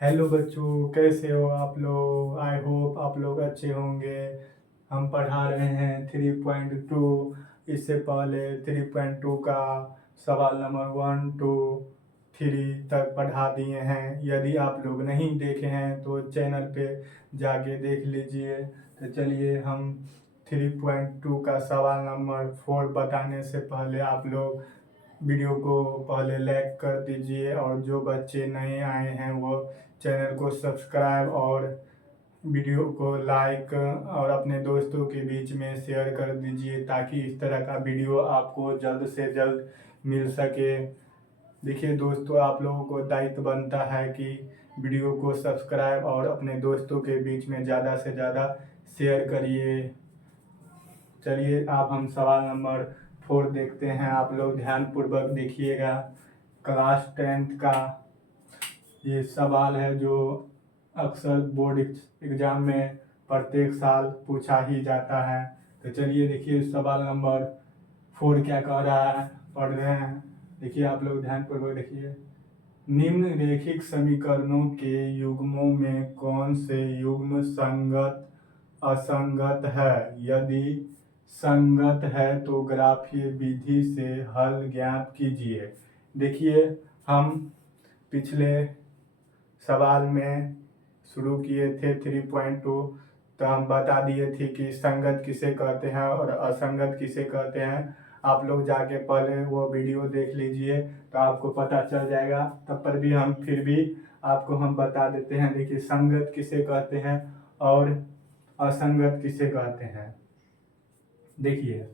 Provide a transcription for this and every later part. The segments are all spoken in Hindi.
हेलो बच्चों, कैसे हो आप लोग। आई होप आप लोग अच्छे होंगे। हम पढ़ा रहे हैं 3.2। इससे पहले 3.2 का सवाल नंबर 1 to 3 तक पढ़ा दिए हैं। यदि आप लोग नहीं देखे हैं तो चैनल पे जाके देख लीजिए। तो चलिए, हम 3.2 का सवाल नंबर 4 बताने से पहले आप लोग वीडियो को पहले लाइक कर दीजिए, और जो बच्चे नए आए हैं वो चैनल को सब्सक्राइब और वीडियो को लाइक और अपने दोस्तों के बीच में शेयर कर दीजिए, ताकि इस तरह का वीडियो आपको जल्द से जल्द मिल सके। देखिए दोस्तों, आप लोगों को दायित्व बनता है कि वीडियो को सब्सक्राइब और अपने दोस्तों के बीच में ज़्यादा से ज़्यादा शेयर करिए। चलिए, अब हम सवाल नंबर 4 देखते हैं। आप लोग ध्यान पूर्वक देखिएगा। क्लास 10th का ये सवाल है जो अक्सर बोर्ड एग्जाम में प्रत्येक साल पूछा ही जाता है। तो चलिए देखिए, सवाल नंबर 4 क्या कह रहा है, पढ़ रहे हैं। देखिए आप लोग ध्यान पूर्वक देखिए। निम्नलिखित समीकरणों के युग्मों में कौन से युग्म संगत असंगत है। यदि संगत है तो ग्राफीय विधि से हल ज्ञात कीजिए। देखिए, हम पिछले सवाल में शुरू किए थे 3.2, तो हम बता दिए थे कि संगत किसे कहते हैं और असंगत किसे कहते हैं। आप लोग जाके पहले वो वीडियो देख लीजिए तो आपको पता चल जाएगा। तब पर भी हम फिर भी आपको हम बता देते हैं। देखिए, संगत किसे कहते हैं और असंगत किसे कहते हैं। देखिए,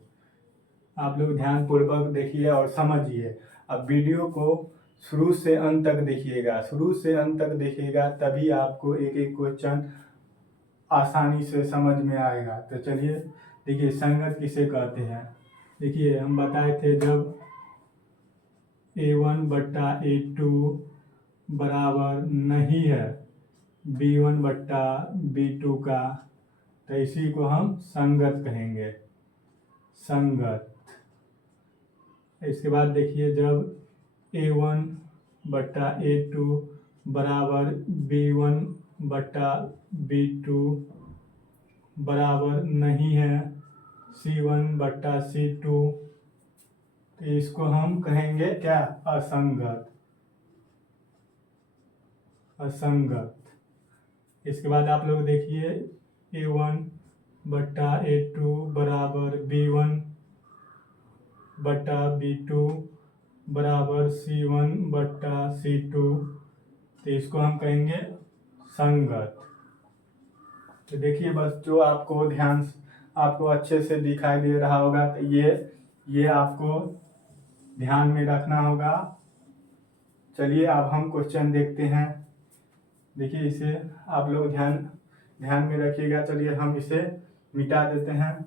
आप लोग ध्यान पूर्वक देखिए और समझिए। अब वीडियो को शुरू से अंत तक देखिएगा। शुरू से अंत तक देखिएगा, तभी आपको एक एक क्वेश्चन आसानी से समझ में आएगा। तो चलिए देखिए, संगत किसे कहते हैं। देखिए, हम बताए थे जब A1/A2 बराबर नहीं है B1/B2 का, तो इसी को हम संगत कहेंगे, संगत। इसके बाद देखिए, जब A1/A2 बराबर B1/B2 बराबर नहीं है C1/C2, तो इसको हम कहेंगे क्या, असंगत, असंगत। इसके बाद आप लोग देखिए, A1/A2 बराबर B1/B2 बराबर C1/C2, तो इसको हम कहेंगे संगत। तो देखिए बस, जो आपको ध्यान आपको अच्छे से दिखाई दे रहा होगा, तो ये आपको ध्यान में रखना होगा। चलिए, अब हम क्वेश्चन देखते हैं। देखिए, इसे आप लोग ध्यान ध्यान में रखिएगा। चलिए, हम इसे मिटा देते हैं।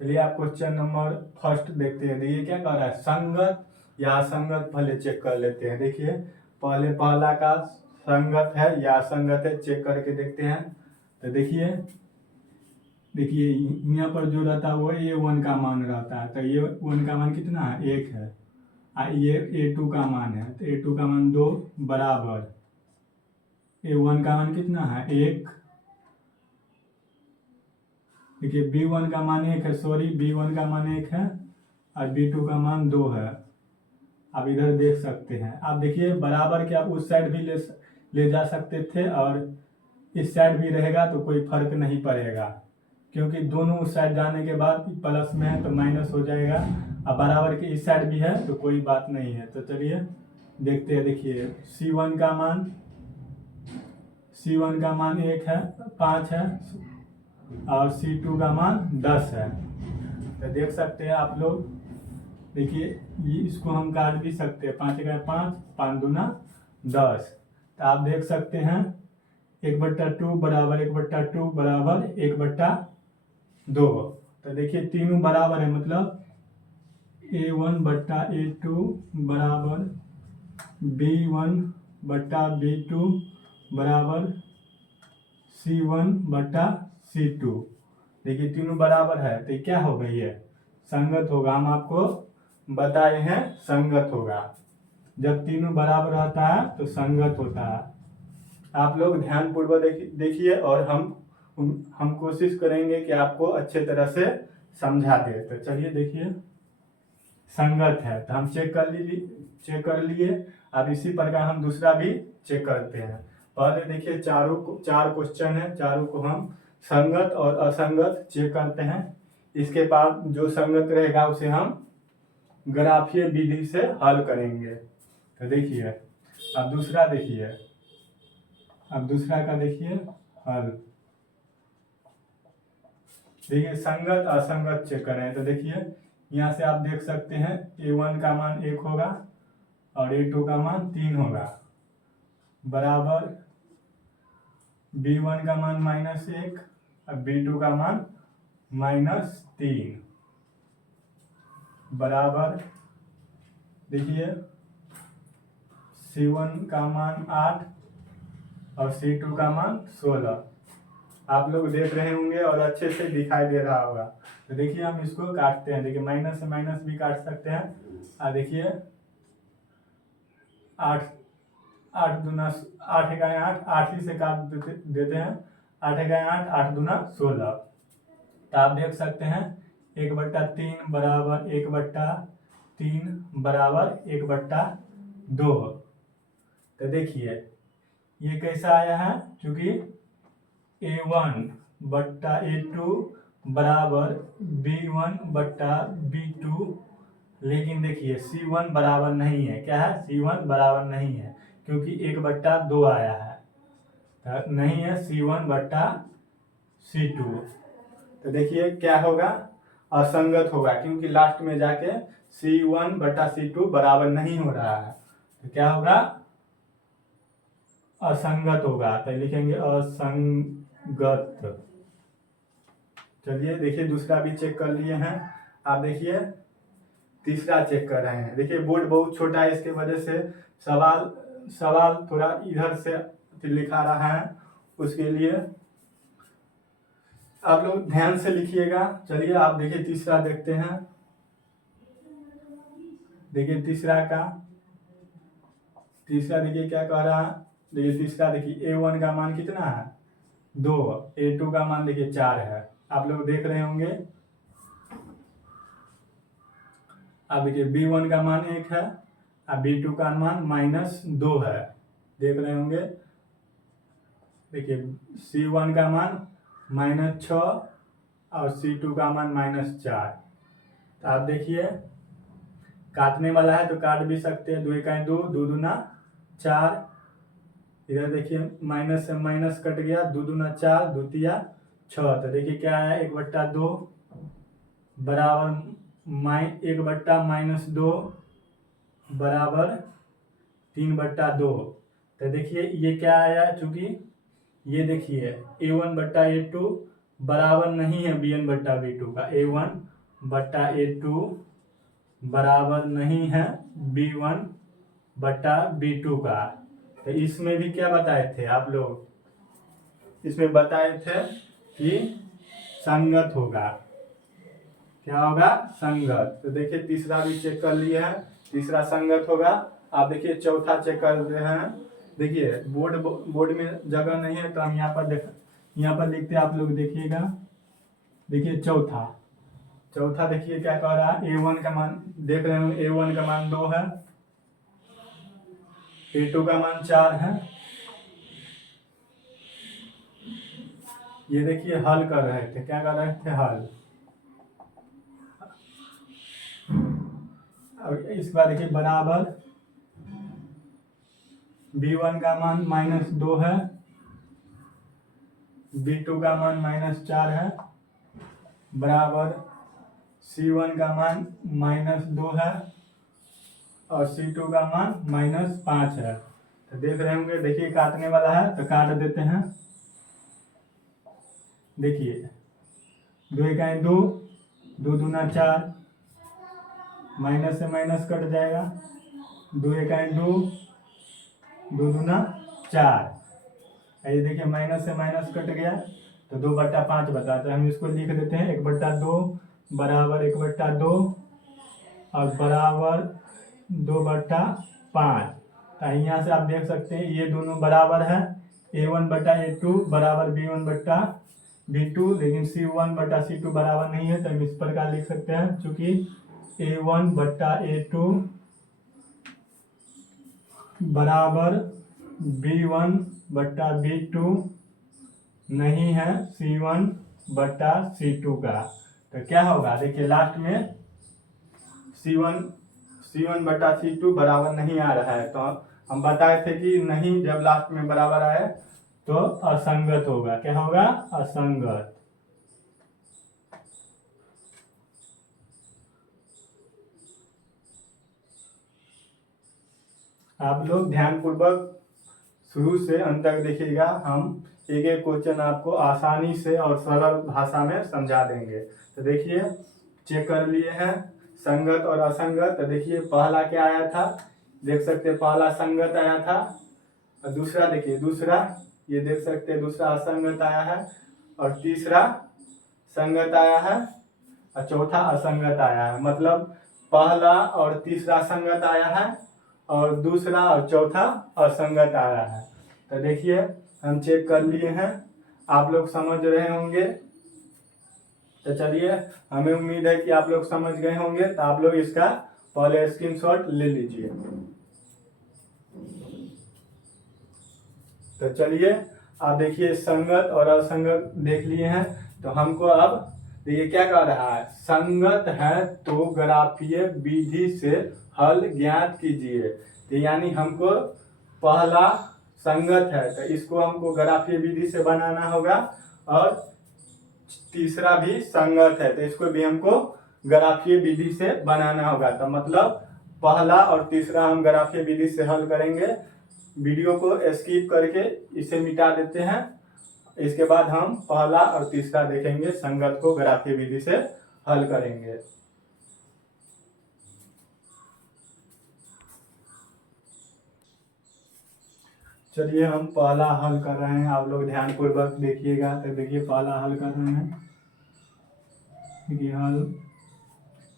चलिए, आप क्वेश्चन नंबर फर्स्ट देखते हैं। देखिए क्या कह रहा है, संगत या असंगत पहले चेक कर लेते हैं। देखिए, पहले पहला का संगत है या असंगत है, चेक करके देखते हैं। तो देखिए देखिए यहाँ पर जो रहता है वो A1 का मान रहता है। तो A1 का मान कितना है, 1 है। ये A2 का मान है, तो A2 का मान 2 बराबर A1 का मान कितना है, 1। देखिए, B1 का मान 1 है, सॉरी B1 का मान 1 है और B2 का मान 2 है। आप इधर देख सकते हैं। आप देखिए, बराबर के आप उस साइड भी ले जा सकते थे और इस साइड भी रहेगा तो कोई फर्क नहीं पड़ेगा, क्योंकि दोनों उस साइड जाने के बाद प्लस में है तो माइनस हो जाएगा। अब बराबर के इस साइड भी है तो कोई बात नहीं है। तो चलिए देखते हैं। देखिए, C1 का मान 1 है, 5 है, और C2 का मान 10 है। तो देख सकते हैं आप लोग। देखिए, इसको हम काट भी सकते हैं, 5 का 5, 5 दूना 10। तो आप देख सकते हैं 1/2 बराबर 1/2 बराबर 1/2। तो देखिए, तीनों बराबर है, मतलब A1/A2 बराबर B1/B2 बराबर C1/C2। देखिए, तीनों बराबर है, तो क्या हो गई है, संगत होगा, हम आपको बताए हैं संगत होगा। जब तीनों बराबर रहता है तो संगत होता है। आप लोग ध्यानपूर्वक देखिए और हम कोशिश करेंगे कि आपको अच्छे तरह से समझा दे। तो चलिए देखिए, संगत है तो हम चेक कर लिए। अब इसी प्रकार हम दूसरा भी चेक करते हैं। पहले देखिए चार क्वेश्चन है, चारों को हम संगत और असंगत चेक करते हैं। इसके बाद जो संगत रहेगा उसे हम ग्राफीय विधि से हल करेंगे। तो देखिए अब दूसरा देखिए, अब दूसरा का देखिए हल। देखिए संगत असंगत चेक करें तो देखिए यहाँ से आप देख सकते हैं a1 का मान 1 होगा और a2 का मान 3 होगा, बराबर b1 का मान -1 और b2 का मान -3, बराबर देखिए c1 का मान 8 और c2 का मान 16। आप लोग देख रहे होंगे और अच्छे से दिखाई दे रहा होगा। तो देखिए हम इसको काटते हैं। देखिए माइनस से माइनस भी काट सकते हैं। देखिए 8 8 दूना 8 एकाएं 8, 8 ही से काट देते हैं। 8 एकाएं 8, 8 दूना 16। तो आप देख सकते हैं 1/3 बराबर 1/3 बराबर 1/2। तो देखिए ये कैसा आया है, क्योंकि a1/a2 बराबर b1/b2, लेकिन देखिए c1 बराबर नहीं है। क्या है, c1 बराबर नहीं है क्योंकि 1/2 आया है, तो नहीं है c1/c2। तो देखिए क्या होगा, असंगत होगा, क्योंकि लास्ट में जाके c1/c2 बराबर नहीं हो रहा है। तो क्या होगा, असंगत होगा। तो लिखेंगे असंगत। चलिए देखिए दूसरा भी चेक कर लिए हैं। आप देखिए तीसरा चेक कर रहे हैं। देखिए बोर्ड बहुत छोटा है, इसके वजह से सवाल थोड़ा इधर से लिखा रहा है, उसके लिए आप लोग ध्यान से लिखिएगा। चलिए आप देखिए तीसरा देखते हैं। देखिए तीसरा देखिए क्या कह रहा है। देखिए तीसरा देखिए a1 का मान कितना है, 2, a2 का मान देखिए 4 है। आप लोग देख रहे होंगे। अब देखिए b1 का मान 1 है और b2 का मान -2 है, देख रहे होंगे। देखिए c1 का मान -6 और c2 का मान -4। तो आप देखिए काटने वाला है तो काट भी सकते हैं। 2 एकाएं 2, 2 दूना 4। इधर देखिए माइनस से माइनस कट गया, 2 दूना 4, 2 तिया 6। तो देखिए क्या है, 1/2 बराबर 1/-2 बराबर 3/2। तो देखिए ये क्या आया, चूंकि ये देखिए a1/a2 बराबर नहीं है b1/b2 का। a1/a2 बराबर नहीं है b1/b2 का। तो इसमें भी क्या बताए थे आप लोग, इसमें बताए थे कि संगत होगा। क्या होगा, संगत। तो देखिए तीसरा भी चेक कर लिया है, तीसरा संगत होगा। आप देखिए चौथा चेक कर रहे हैं। देखिए बोर्ड में जगह नहीं है तो हम यहाँ पर लिखते हैं, आप लोग देखिएगा। देखिए चौथा देखिए क्या कह रहा है, a1 का मान देख रहे हो, a1 का मान 2 है, a2 का मान 4 है। ये देखिए हल कर रहे थे, क्या कर रहे थे, हल। और इस बार देखिए बराबर b1 का मान -2 है, b2 का मान -4 है, बराबर c1 का मान -2 है और c2 का मान -5 है। तो देख रहे होंगे, देखिए काटने वाला है तो काट देते हैं। देखिए 2 एकाएं 2, 2 दूना 4, माइनस से माइनस कट जाएगा, 2 एकाएं 2, 2 दूना 4। ये देखिए माइनस से माइनस कट गया तो 2/5 बताते हैं। हम इसको लिख देते हैं 1/2 बराबर 1/2 और बराबर 2/5। तो यहाँ से आप देख सकते हैं ये दोनों बराबर है, A1/A2 बराबर B1/B2, लेकिन C1/C2 बराबर नहीं है। तो हम इस प्रकार लिख सकते हैं, चूंकि A1/A2 बराबर B1/B2 नहीं है C1/C2 का। तो क्या होगा, देखिए लास्ट में C1/C2 बराबर नहीं आ रहा है। तो हम बताए थे कि नहीं, जब लास्ट में बराबर आए तो असंगत होगा। क्या होगा, असंगत। आप लोग ध्यानपूर्वक शुरू से अंत तक देखिएगा, हम एक एक क्वेश्चन आपको आसानी से और सरल भाषा में समझा देंगे। तो देखिए चेक कर लिए हैं संगत और असंगत। तो देखिए पहला क्या आया था, देख सकते हैं पहला संगत आया था, और दूसरा देखिए दूसरा, ये देख सकते हैं दूसरा असंगत आया है, और तीसरा संगत आया है, और चौथा असंगत आया है। मतलब पहला और तीसरा संगत आया है और दूसरा और चौथा असंगत आया है। तो देखिए हम चेक कर लिए हैं, आप लोग समझ रहे होंगे। तो चलिए, हमें उम्मीद है कि आप लोग समझ गए होंगे। तो आप लोग इसका पहले स्क्रीनशॉट ले लीजिए। तो चलिए आप देखिए संगत और असंगत देख लिए हैं। तो हमको अब देखिए क्या कह रहा है, संगत है तो ग्राफीय विधि से हल ज्ञात कीजिए। तो यानी हमको पहला संगत है तो इसको हमको ग्राफीय विधि से बनाना होगा, और तीसरा भी संगत है तो इसको भी हमको ग्राफीय विधि से बनाना होगा। तो मतलब पहला और तीसरा हम ग्राफीय विधि से हल करेंगे। वीडियो को स्किप करके इसे मिटा देते हैं, इसके बाद हम पहला और तीसरा देखेंगे, संगत को ग्राफीय विधि से हल करेंगे। चलिए हम पहला हल कर रहे हैं, आप लोग ध्यानपूर्वक देखिएगा। तो देखिए पहला हल कर रहे हैं, देखिए हल,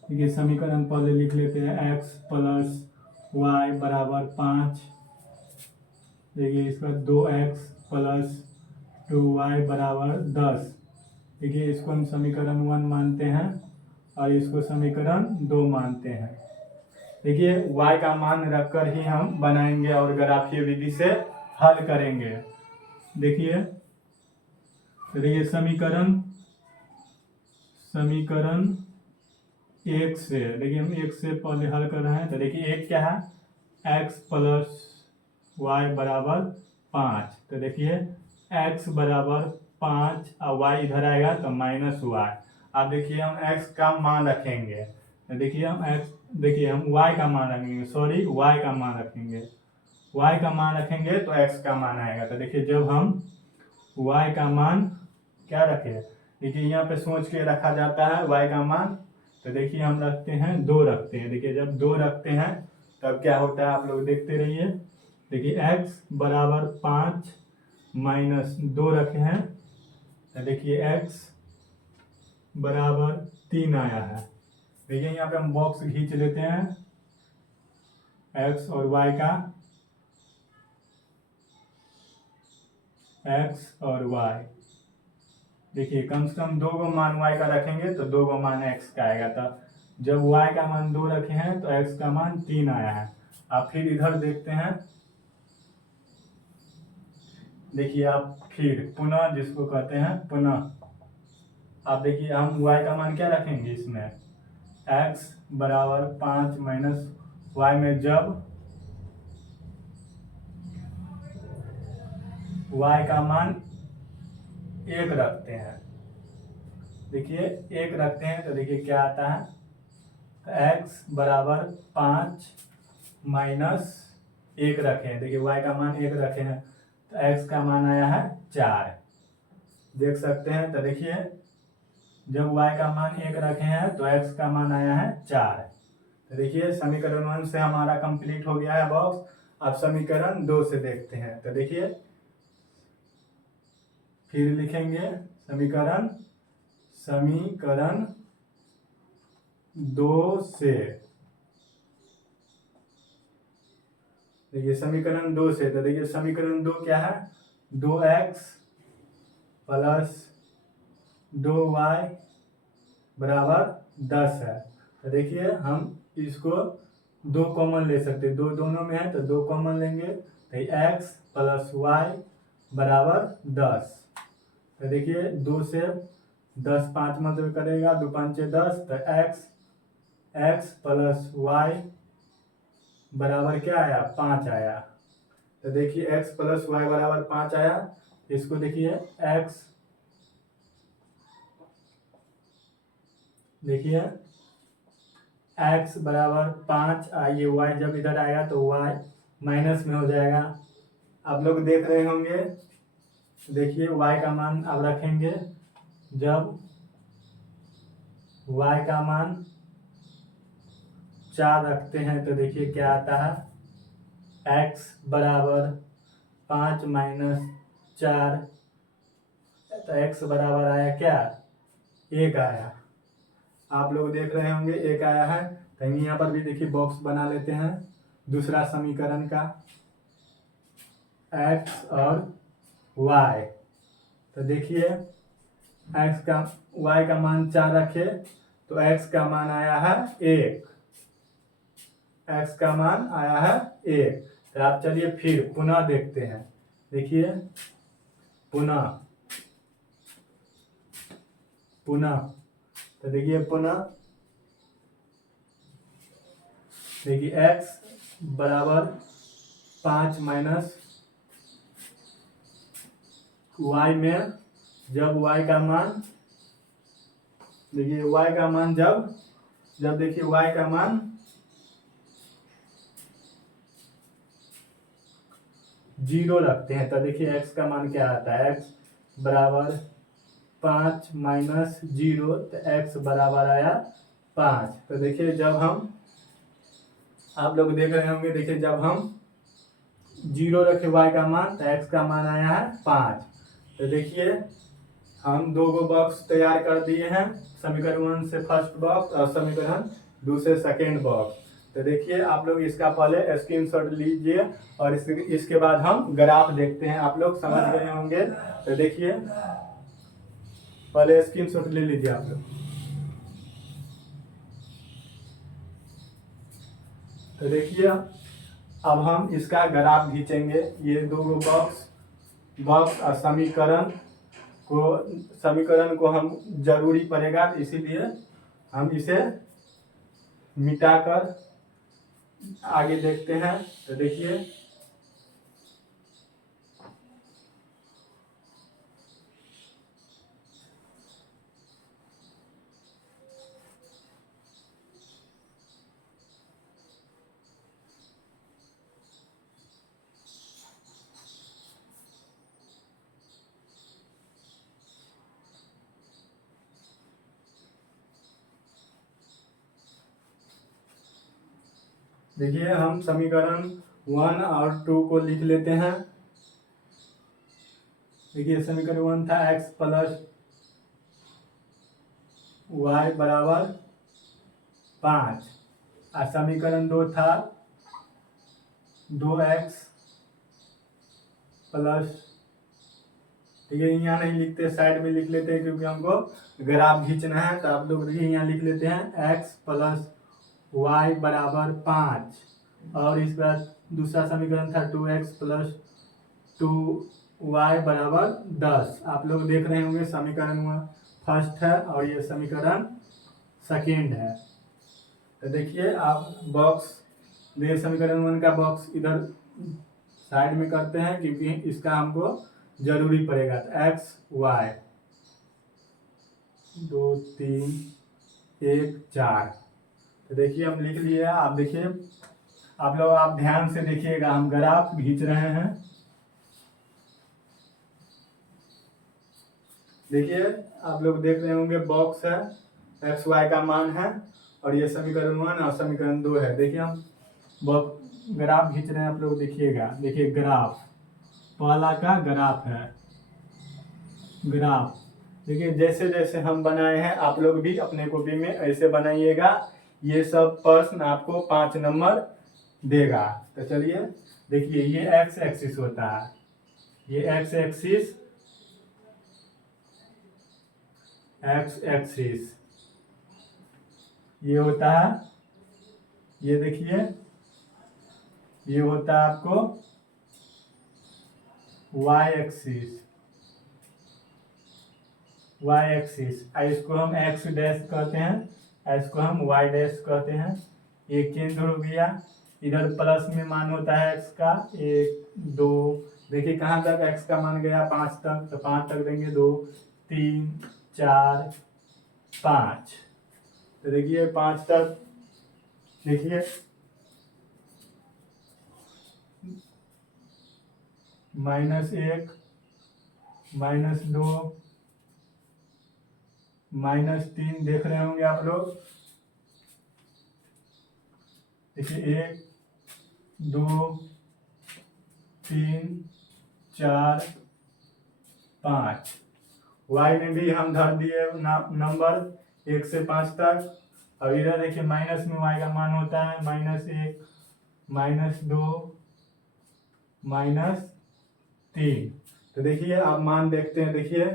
देखिए समीकरण पहले लिख लेते हैं, x + y बराबर 5। देखिए इसका 2x + 2y बराबर 10। देखिए इसको हम समीकरण 1 मानते हैं और इसको समीकरण 2 मानते हैं। देखिए y का मान रखकर ही हम बनाएंगे और ग्राफीय विधि से हल करेंगे। देखिए समीकरण 1 से, देखिए हम 1 से पहले हल कर रहे हैं। तो देखिए एक क्या है, x + y बराबर 5। तो देखिए x बराबर 5 और y इधर आएगा तो -y। अब देखिए हम x का मान रखेंगे। तो देखिए हम y का मान रखेंगे, y का मान रखेंगे। y का मान रखेंगे तो x का मान आएगा। तो देखिए जब हम y का मान क्या रखें, देखिए यहाँ पे सोच के रखा जाता है y का मान। तो देखिए हम रखते हैं 2 रखते हैं। देखिए जब 2 रखते हैं तब क्या होता है, आप लोग देखते रहिए। देखिए x बराबर 5 - 2 रखे हैं, तो देखिए x बराबर 3 आया है। देखिए यहाँ पे हम बॉक्स खींच लेते हैं x और y का, x और y। देखिए कम से कम 2 गो मान y का रखेंगे तो 2 गो मान x का आएगा। तो जब y का मान 2 रखे हैं तो x का मान 3 आया है। आप फिर इधर देखते हैं, देखिए आप फिर पुनः, जिसको कहते हैं पुनः, आप देखिए हम y का मान क्या रखेंगे इसमें, x बराबर 5 - y में जब y का मान 1 रखते हैं, देखिए 1 रखते हैं तो देखिए क्या आता है, तो x बराबर 5 - 1 रखे हैं। देखिए y का मान 1 रखे हैं तो x का मान आया है 4, देख सकते हैं। तो देखिए जब y का मान 1 रखे हैं तो x का मान आया है 4। तो देखिए समीकरण 1 से हमारा कंप्लीट हो गया है बॉक्स। अब समीकरण 2 से देखते हैं। तो देखिए फिर लिखेंगे समीकरण 2 से, देखिए समीकरण 2 से, तो देखिए समीकरण 2 क्या है, 2x प्लस 2y बराबर 10 है। तो देखिए हम इसको 2 कॉमन ले सकते हैं, 2 दोनों में है तो 2 कॉमन लेंगे, तो x प्लस वाई बराबर 10। तो देखिए 2 से 10 5 मतलब करेगा, 2 5 10, तो x प्लस वाई बराबर क्या आया, 5 आया। तो देखिए x प्लस वाई बराबर 5 आया। इसको देखिए x बराबर 5 आइए, y जब इधर आएगा तो y माइनस में हो जाएगा। आप लोग देख रहे होंगे, देखिए y का मान अब रखेंगे, जब y का मान 4 रखते हैं तो देखिए क्या आता है, x बराबर 5 माइनस 4, तो x बराबर आया क्या, 1 आया। आप लोग देख रहे होंगे 1 आया है। तो यहाँ पर भी देखिए बॉक्स बना लेते हैं दूसरा समीकरण का, x और y। तो देखिए y का मान 4 रखे तो x का मान आया है 1, x का मान आया है 1। तो आप चलिए फिर पुनः देखते हैं, देखिए पुनः तो देखिए देखिए x बराबर 5 माइनस y में, जब y का मान, देखिए y का मान जब देखिए y का मान 0 रखते हैं तो देखिए x का मान क्या आता है, x बराबर 5 माइनस 0, तो x बराबर आया 5। तो देखिए जब हम, आप लोग देख रहे होंगे, देखिए जब हम 0 रखे y का मान तो x का मान आया है 5। तो देखिए हम 2 बॉक्स तैयार कर दिए हैं, समीकरण 1 से फर्स्ट बॉक्स और समीकरण 2 से सेकेंड बॉक्स। तो देखिए आप लोग इसका पहले स्क्रीनशॉट लीजिए और इसके बाद हम ग्राफ देखते हैं, आप लोग समझ गए होंगे। तो देखिए पहले स्क्रीनशॉट ले लीजिए आप लोग। तो देखिए अब हम इसका ग्राफ खींचेंगे, ये 2 बॉक्स और समीकरण को हम जरूरी पड़ेगा, इसीलिए हम इसे मिटाकर आगे देखते हैं। तो देखिए हम समीकरण 1 और 2 को लिख लेते हैं। देखिए समीकरण 1 था x प्लस वाई बराबर 5, और समीकरण 2 था 2x प्लस, ठीक है यहाँ नहीं लिखते, साइड में लिख लेते हैं क्योंकि हमको ग्राफ खींचना है। तो आप लोग देखिए यहाँ लिख लेते हैं x प्लस वाई बराबर 5, और इस बार दूसरा समीकरण था 2x प्लस 2y बराबर 10। आप लोग देख रहे होंगे समीकरण फर्स्ट है और ये समीकरण सेकेंड है। तो देखिए आप बॉक्स, ये समीकरण 1 का बॉक्स इधर साइड में करते हैं क्योंकि इसका हमको जरूरी पड़ेगा। तो x y 2 3 1 4, तो देखिए हम लिख लिए। आप देखिए आप लोग, आप ध्यान से देखिएगा, हम ग्राफ खींच रहे हैं। देखिए आप लोग देख रहे होंगे बॉक्स है, एक्स वाई का मान है, और ये समीकरण 1 और समीकरण 2 है। देखिए हम ग्राफ खींच रहे हैं, आप लोग देखिएगा। देखिए ग्राफ, पहला का ग्राफ है, ग्राफ देखिए जैसे जैसे हम बनाए हैं आप लोग भी अपने कॉपी में ऐसे बनाइएगा। ये सब प्रश्न आपको 5 नंबर देगा। तो चलिए देखिए, ये एक्स एक्सिस होता है, ये एक्स एक्सिस ये होता है, ये देखिए ये होता है आपको वाई एक्सिस, इसको हम एक्स डैश कहते हैं, इसको हम वाई डैश कहते हैं। ये केंद्र हो गया। इधर प्लस में मान होता है एक्स का 1 2, देखिए कहाँ तक एक्स का मान गया 5 तक, तो 5 तक देंगे 2 3 4 5, तो देखिए 5 तक, देखिए -1 -2 -3 देख रहे होंगे आप लोग। देखिए 1 2 3 4 5, वाई में भी हम धर दिए नंबर 1 से 5 तक। और इधर देखिए माइनस में वाई का मान होता है -1 -2 -3। तो देखिए आप मान देखते हैं, देखिए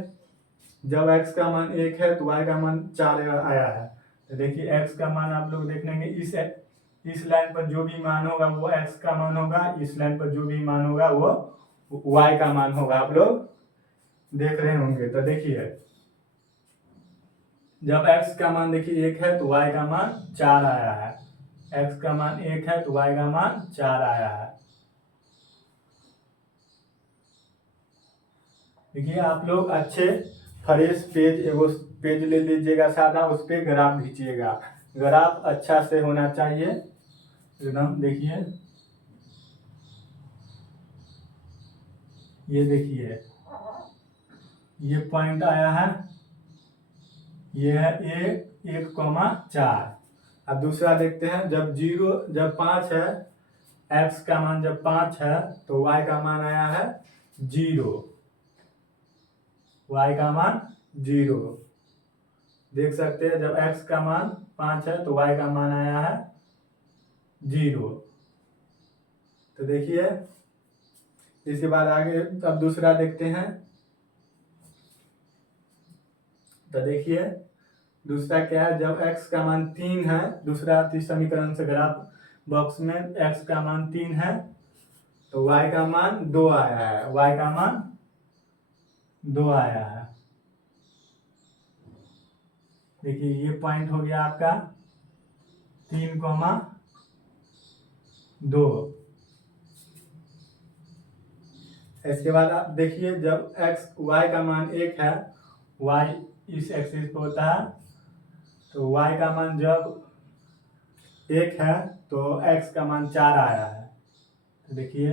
जब x का मान 1 है तो y का मान 4 आया है। तो देखिए x का मान आप लोग देख लेंगे, इस लाइन पर जो भी मान होगा वो x का मान होगा, इस लाइन पर जो भी मान होगा वो y का मान होगा। आप लोग देख रहे होंगे। तो देखिए जब x का मान देखिए 1 है तो y का मान 4 आया है, x का मान 1 है तो y का मान 4 आया है। देखिए आप लोग अच्छे फ्रेश पेज, एगो पेज ले लीजिएगा सादा, उस पर ग्राफ खींचिएगा। ग्राफ अच्छा से होना चाहिए एकदम। देखिए ये देखिए ये पॉइंट आया है, ये है 1,4। अब दूसरा देखते हैं, जब 5 है, x का मान जब 5 है तो y का मान आया है 0, y का मान 0। देख सकते हैं जब x का मान 5 है तो y का मान आया है 0। तो देखिए इसके बाद आगे अब दूसरा देखते हैं। तो देखिए दूसरा क्या है, जब x का मान 3 है, दूसरा समीकरण से ग्राफ बॉक्स में x का मान 3 है तो y का मान 2 आया है, y का मान 2 आया है। देखिए ये पॉइंट हो गया आपका 3,2। इसके बाद आप देखिए जब y का मान 1 है, y इस एक्सिस पे होता है, तो y का मान जब 1 है तो x का मान 4 आया है। तो देखिए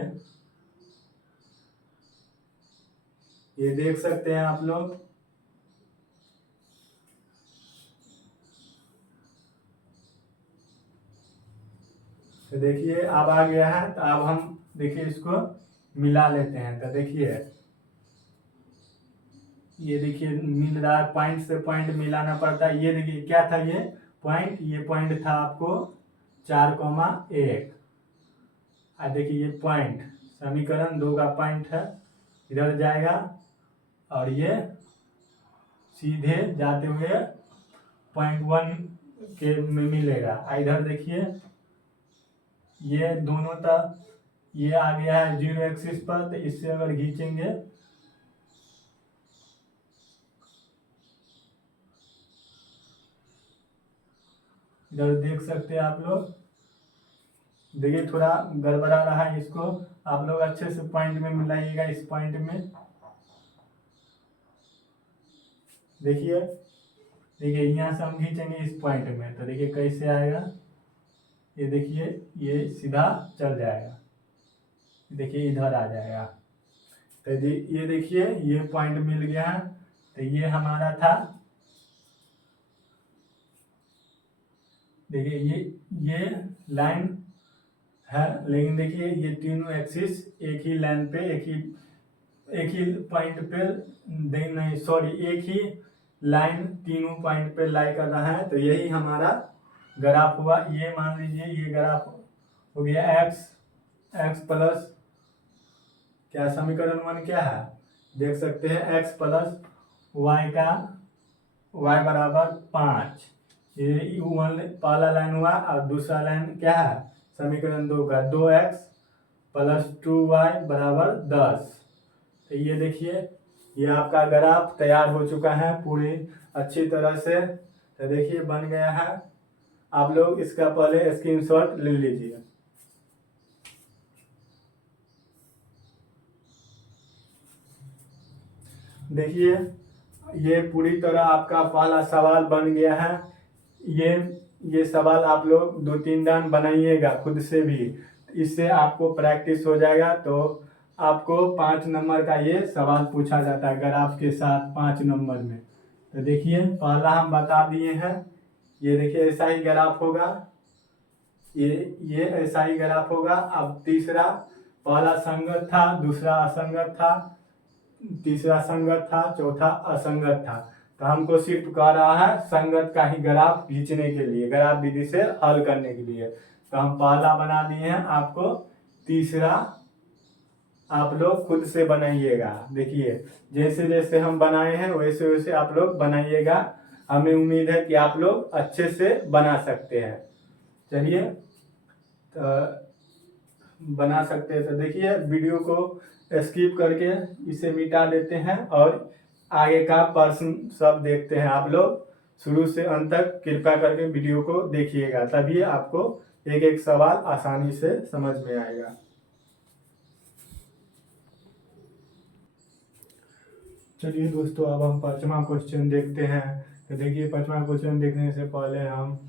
ये देख सकते हैं आप लोग। तो देखिए अब आ गया है, तो अब हम देखिए इसको मिला लेते हैं। तो देखिए ये देखिए मिल रहा है, पॉइंट से पॉइंट मिलाना पड़ता है। ये देखिए क्या था, ये पॉइंट था आपको 4,1। देखिए ये पॉइंट समीकरण 2 का पॉइंट है, इधर जाएगा और ये सीधे जाते हुए .1 के में मिलेगा। इधर देखिए ये दोनों तक ये आ गया है 0 एक्सिस पर, तो इससे अगर खींचेंगे इधर देख सकते हैं आप लोग। देखिए थोड़ा गड़बड़ा रहा है, इसको आप लोग अच्छे से पॉइंट में मिलाइएगा। इस पॉइंट में देखिए यहाँ से हम खींचेंगे इस पॉइंट में, तो देखिए कैसे आएगा। ये देखिए ये सीधा चल जाएगा, देखिए इधर आ जाएगा। तो ये देखिए ये पॉइंट मिल गया है। तो ये हमारा था, देखिए ये लाइन है, लेकिन देखिए ये तीनों एक्सिस एक ही लाइन पे एक ही एक ही पॉइंट पे नहीं सॉरी, एक ही लाइन तीनों पॉइंट पे लाई कर रहा है, तो यही हमारा ग्राफ हुआ। ये मान लीजिए ये ग्राफ हो गया एक्स, एक्स प्लस क्या समीकरण 1 क्या है देख सकते हैं, एक्स प्लस वाई का वाई बराबर 5। ये वन पहला लाइन हुआ और दूसरा लाइन क्या है समीकरण 2 का 2x प्लस 2y बराबर 10। तो ये देखिए ये आपका ग्राफ तैयार हो चुका है पूरी अच्छी तरह से। तो देखिए बन गया है, आप लोग इसका पहले स्क्रीनशॉट ले लीजिए। देखिए ये पूरी तरह आपका पहला सवाल बन गया है। ये सवाल आप लोग 2-3 दान बनाइएगा खुद से भी, इससे आपको प्रैक्टिस हो जाएगा। तो आपको 5 नंबर का ये सवाल पूछा जाता है ग्राफ के साथ 5 नंबर में। तो देखिए पहला हम बता दिए हैं, ये देखिए ऐसा ही ग्राफ होगा, ये ऐसा ही ग्राफ होगा। अब तीसरा, पहला संगत था, दूसरा असंगत था, तीसरा संगत था, चौथा असंगत था। तो हमको सिर्फ कह रहा है संगत का ही ग्राफ खींचने के लिए, ग्राफ विधि से हल करने के लिए। तो हम पहला बना दिए हैं, आपको तीसरा आप लोग खुद से बनाइएगा। देखिए जैसे जैसे हम बनाए हैं वैसे वैसे आप लोग बनाइएगा। हमें उम्मीद है कि आप लोग अच्छे से बना सकते हैं। चलिए तो बना सकते हैं। तो देखिए वीडियो को स्किप करके इसे मिटा देते हैं और आगे का प्रश्न सब देखते हैं। आप लोग शुरू से अंत तक कृपया करके वीडियो को देखिएगा, तभी आपको एक एक सवाल आसानी से समझ में आएगा। चलिए दोस्तों अब हम 5वां क्वेश्चन देखते हैं। तो देखिए 5वां क्वेश्चन देखने से पहले हम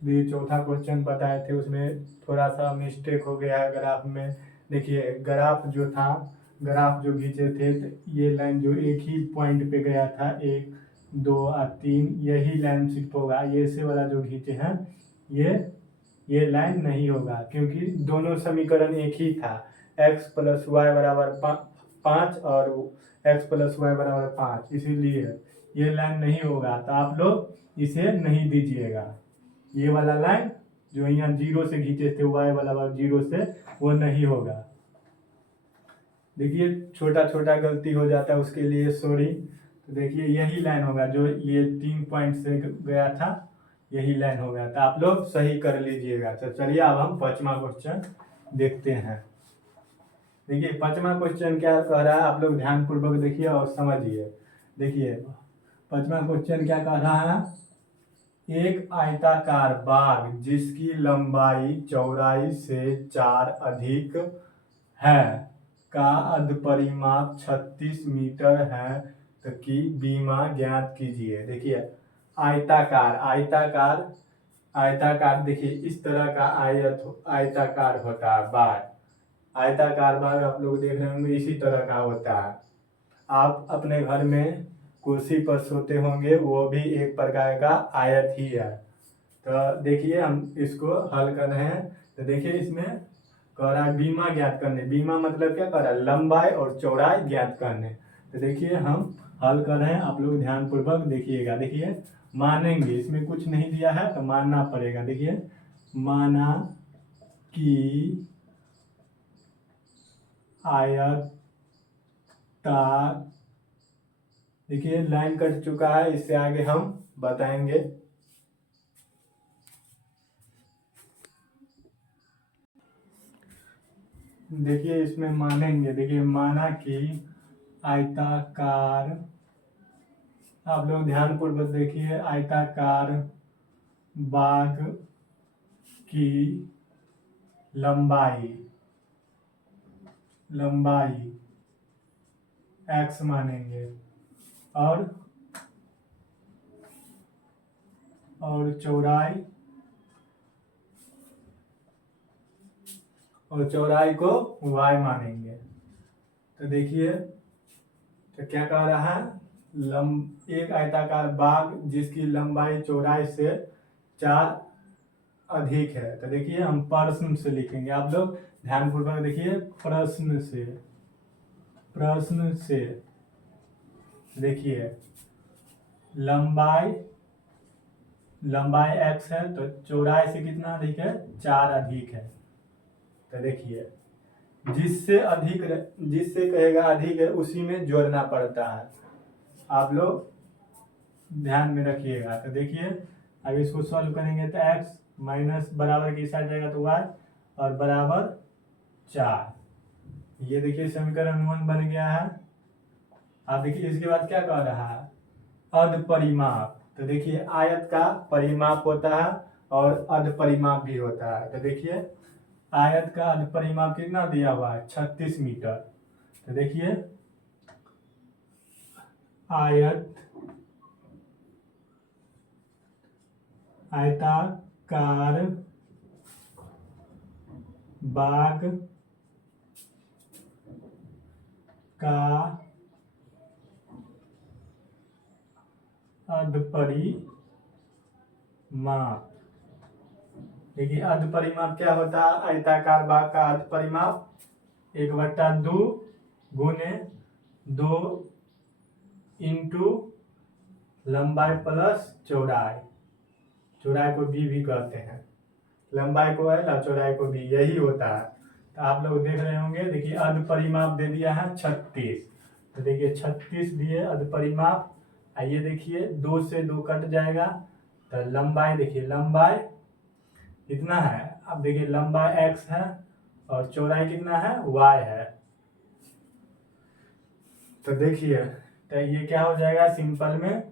भी चौथा क्वेश्चन बताए थे, उसमें थोड़ा सा मिस्टेक हो गया है ग्राफ में। देखिए ग्राफ जो था, ग्राफ जो खींचे थे तो ये लाइन जो एक ही पॉइंट पे गया था 1 2 और 3, यही लाइन सिर्फ होगा। ये से वाला जो खींचे हैं ये लाइन नहीं होगा, क्योंकि दोनों समीकरण एक ही था, x प्लस वाई बराबर 5 और x प्लस वाई बराबर 5, इसीलिए ये लाइन नहीं होगा। तो आप लोग इसे नहीं दीजिएगा, ये वाला लाइन जो यहाँ 0 से खींचे थे y बराबर 0 से, वो नहीं होगा। देखिए छोटा छोटा गलती हो जाता है, उसके लिए सॉरी। तो देखिए यही लाइन होगा जो ये 3 पॉइंट से गया था, यही लाइन होगा। तो आप लोग सही कर लीजिएगा। तो चलिए अब हम 5वां क्वेश्चन देखते हैं। देखिए 5वां क्वेश्चन क्या कह रहा है, आप लोग ध्यानपूर्वक देखिए और समझिए। देखिए 5वां क्वेश्चन क्या कह रहा है, एक आयताकार बाग जिसकी लंबाई चौड़ाई से 4 अधिक है का अधपरिमाप 36 मीटर है, तो की बीमा ज्ञात कीजिए। देखिए आयताकार आयताकार आयताकार देखिए इस तरह का आयताकार होता है बाग। आयताकार बाग आप लोग देख रहे होंगे इसी तरह का होता है। आप अपने घर में कुर्सी पर सोते होंगे, वो भी एक प्रकार का आयत ही है। तो देखिए हम इसको हल कर रहे हैं। तो देखिए इसमें कह रहा है बीमा ज्ञात करने, बीमा मतलब क्या कह रहा है, लंबाई और चौड़ाई ज्ञात करने। तो देखिए हम हल कर रहे हैं, आप लोग ध्यानपूर्वक देखिएगा। देखिए मानेंगे, इसमें कुछ नहीं दिया है तो मानना पड़ेगा। देखिए माना कि आयत देखिए लाइन कट चुका है, इससे आगे हम बताएंगे। देखिए इसमें मानेंगे, देखिए माना कि आयताकार, आप लोग ध्यानपूर्वक देखिए, आयताकार बाग की लंबाई x मानेंगे और चौड़ाई को y मानेंगे। तो देखिए तो क्या कह रहा है, एक आयताकार बाग जिसकी लंबाई चौड़ाई से 4 अधिक है। तो देखिए हम प्रश्न से लिखेंगे, आप लोग ध्यानपूर्वक देखिए, प्रश्न से प्रश्न से देखिए लंबाई x है तो चौड़ाई से कितना अधिक है, 4 अधिक है। तो देखिए जिससे कहेगा अधिक है उसी में जोड़ना पड़ता है, आप लोग ध्यान में रखिएगा। तो देखिए अब इसको सॉल्व करेंगे तो x माइनस बराबर के साथ जाएगा तो y और बराबर 4। ये देखिए समीकरण 1 बन गया है। आप देखिए इसके बाद क्या कह रहा है, अध परिमाप। तो देखिए आयत का परिमाप होता है और अध परिमाप भी होता है। तो देखिए आयत का अध परिमाप कितना दिया हुआ है, 36 मीटर। तो देखिए आयताकार बाग का अध परिमाप। देखिए अध परिमाप क्या होता है, आयताकार बाग का अध परिमाप 1/2 गुने 2 इंटू लंबाई प्लस चौड़ाई। चौड़ाई को भी कहते हैं, लंबाई को है और चौड़ाई को भी, यही होता है। तो आप लोग देख रहे होंगे, देखिए अध परिमाप दे दिया है 36। तो देखिए 36 दिए अध परिमाप। आइए देखिए 2 से 2 कट जाएगा तो लंबाई, देखिए लंबाई कितना है, अब देखिए लंबाई x है और चौड़ाई कितना है, y है। तो देखिए तो ये क्या हो जाएगा, सिंपल में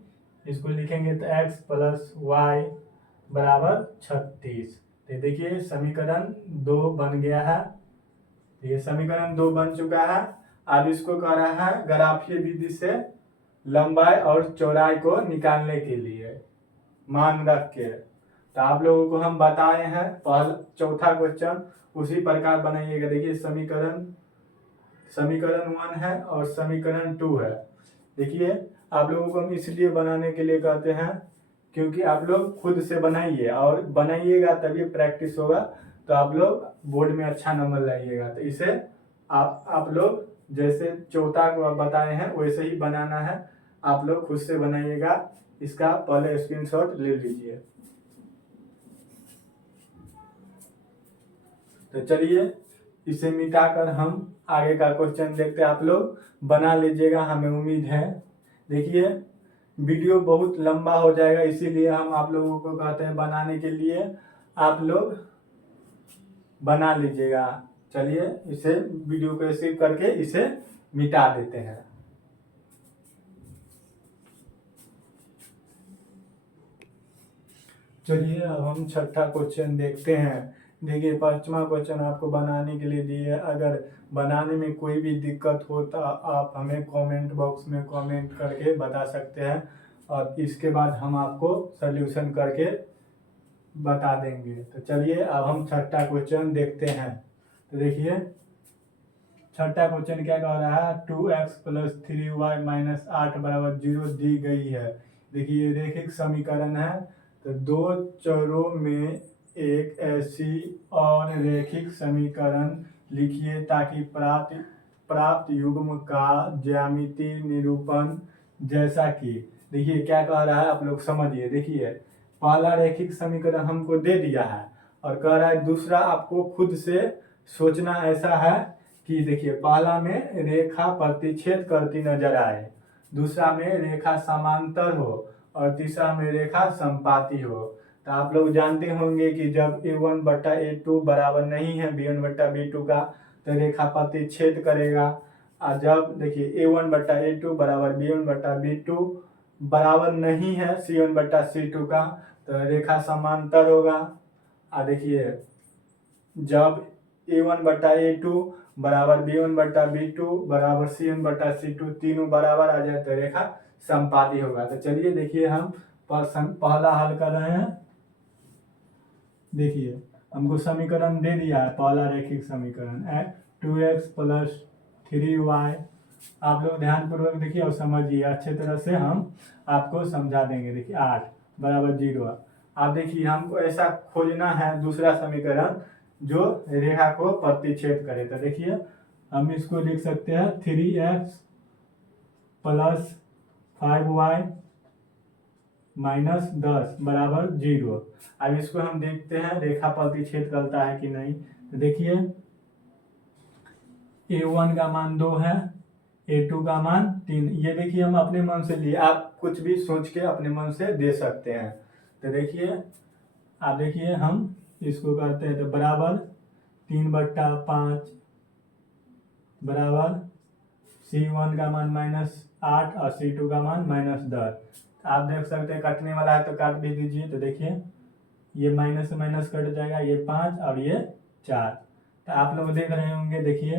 इसको लिखेंगे तो x प्लस वाई बराबर 36। तो देखिए समीकरण 2 बन गया है। ये समीकरण 2 बन चुका है। अब इसको कह रहा है ग्राफीय विधि से लंबाई और चौड़ाई को निकालने के लिए मान रख के। तो आप लोगों को हम बताए हैं चौथा क्वेश्चन उसी प्रकार बनाइएगा। देखिए समीकरण 1 है और समीकरण 2 है। देखिए आप लोगों को हम इसलिए बनाने के लिए कहते हैं क्योंकि आप लोग खुद से बनाइए और बनाइएगा तभी प्रैक्टिस होगा, तो आप लोग बोर्ड में अच्छा नंबर लाइएगा। तो इसे आप लोग जैसे चौथा को बताए हैं वैसे ही बनाना है, आप लोग खुद से बनाइएगा। इसका पहले स्क्रीनशॉट ले लीजिए। तो चलिए इसे मिटाकर हम आगे का क्वेश्चन देखते हैं। आप लोग बना लीजिएगा, हमें उम्मीद है। देखिए वीडियो बहुत लंबा हो जाएगा, इसीलिए हम आप लोगों को कहते हैं बनाने के लिए, आप लोग बना लीजिएगा। चलिए इसे वीडियो को सेव करके इसे मिटा देते हैं। चलिए अब हम छठा क्वेश्चन देखते हैं। देखिए 5वां क्वेश्चन आपको बनाने के लिए दिए। अगर बनाने में कोई भी दिक्कत हो तो आप हमें कमेंट बॉक्स में कमेंट करके बता सकते हैं और इसके बाद हम आपको सल्यूशन करके बता देंगे। तो चलिए अब हम छठा क्वेश्चन देखते हैं। तो देखिए छठा क्वेश्चन क्या कह रहा है, 2x + 3y - 8 = 0 दी गई है। देखिए रैखिक समीकरण है, तो दो चरों में एक ऐसी और रैखिक समीकरण लिखिए ताकि प्राप्त युग्म का ज्यामितीय निरूपण जैसा कि। देखिए क्या कह रहा है, आप लोग समझिए। देखिए पहला रैखिक समीकरण हमको दे दिया है और कह रहा है दूसरा आपको खुद से सोचना ऐसा है कि देखिए पहला में रेखा प्रतिच्छेद करती नजर आए, दूसरा में रेखा समांतर हो और तीसरा में रेखा संपाती हो। तो आप लोग जानते होंगे कि जब a1/a2 बराबर नहीं है b1/b2 का तो रेखा प्रतिच्छेद करेगा। और जब देखिए a1/a2 बराबर b1/b2 बराबर नहीं है c1/c2 का तो रेखा समांतर होगा। और देखिए जब a1/a2 बराबर b1/b2 बराबर c1/c2 तीनों बराबर आ जाए तो रेखा संपाती होगा। तो चलिए देखिए हम पहला हल कर रहे हैं। देखिए हमको समीकरण दे दिया है, पहला रैखिक समीकरण 2x + 3y। आप लोग ध्यानपूर्वक देखिए और समझिए, अच्छे तरह से हम आपको समझा देंगे। देखिए 8 = 0। आप देखिए हमको ऐसा खोजना है दूसरा समीकरण जो रेखा को प्रतिच्छेद करे। तो देखिए हम इसको लिख सकते हैं 3x प्लस 5y माइनस 10 बराबर 0। अब इसको हम देखते हैं रेखा प्रतिच्छेद करता है कि नहीं। तो देखिए a1 का मान 2 है, a2 का मान 3। ये देखिए हम अपने मन से लिए, आप कुछ भी सोच के अपने मन से दे सकते हैं। तो देखिए आप देखिए हम इसको करते हैं तो बराबर 3/5 बराबर C1 का मान -8 और C2 का मान -10। आप देख सकते हैं कटने वाला है तो काट भी दीजिए। तो देखिए ये माइनस से माइनस कट जाएगा, ये 5 और ये 4। तो आप लोग देख रहे होंगे, देखिए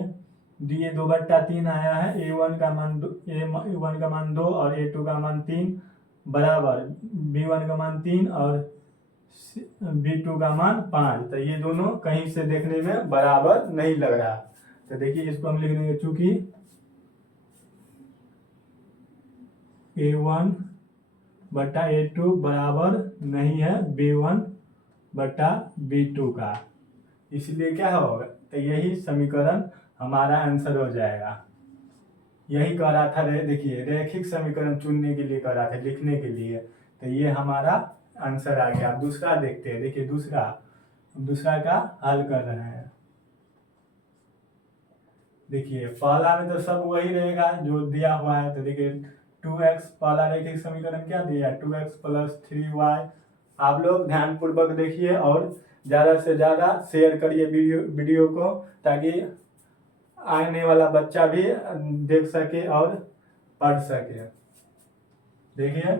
ये 2/3 आया है। A1 का मान A1 का मान 2 और A2 का मान 3 बराबर B1 का मान 3 और B2 का मान 5। तो ये दोनों कहीं से देखने में बराबर नहीं लग रहा। तो देखिए इसको हम लिख देंगे, चूंकि A1 बटा A2 बराबर नहीं है B1 बटा B2 का, इसलिए क्या होगा, तो यही समीकरण हमारा आंसर हो जाएगा। यही कह रहा था देखिए रैखिक समीकरण चुनने के लिए कह रहा था, लिखने के लिए। तो ये हमारा आंसर आ गया। अब दूसरा देखते हैं। देखिए दूसरा का हल कर रहे हैं। देखिए पहला में तो सब वही रहेगा जो दिया हुआ है। तो देखिए 2x पहला रैखिक समीकरण क्या दिया है, 2x प्लस 3y। आप लोग ध्यानपूर्वक देखिए और ज़्यादा से ज़्यादा शेयर करिए वीडियो को, ताकि आने वाला बच्चा भी देख सके और पढ़ सके। देखिए